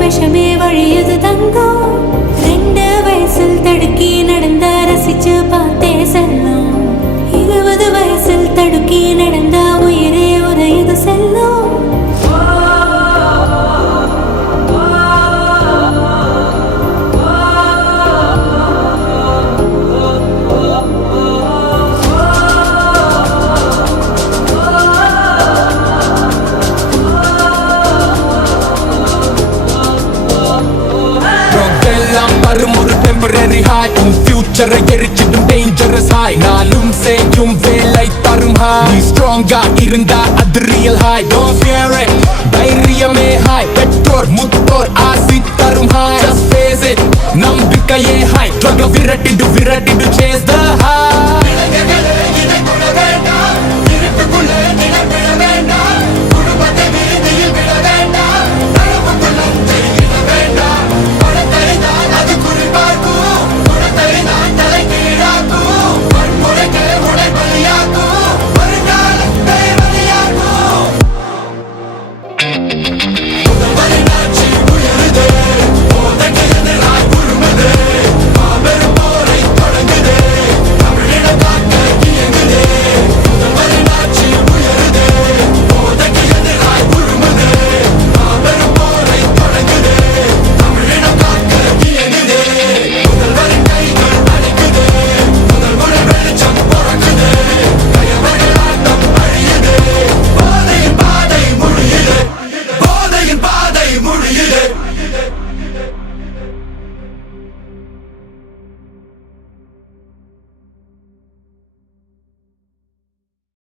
விஷமே வழியது தங்கம் 2 வயசில் தடுக்கி நடந்த ரசிச்சு பார்த்தே செல்லும் 20 வயசில் தடுக்கி நடந்த உயிரே உரையது செல்லும் ஒரு டெம்பரரி ஹாய் உன் ஃபியூச்சரை எரிச்சிடும் டேஞ்சரஸ் ஹாய் நானும் செய்யும் வேலை தரும் ஹாய் நீ ஸ்ட்ராங்கா இருந்தா அது ரியல் ஹாய் டோன்ட் ஃபியர் இட் தைரியமே ஹாய் பெற்றோர் முத்தோர் ஆசி தரும் ஹாய் ஜஸ்ட் ஃபேஸ் இட் நம்பிக்கையே ஹாய் ட்ரக்ல விரட்டிடு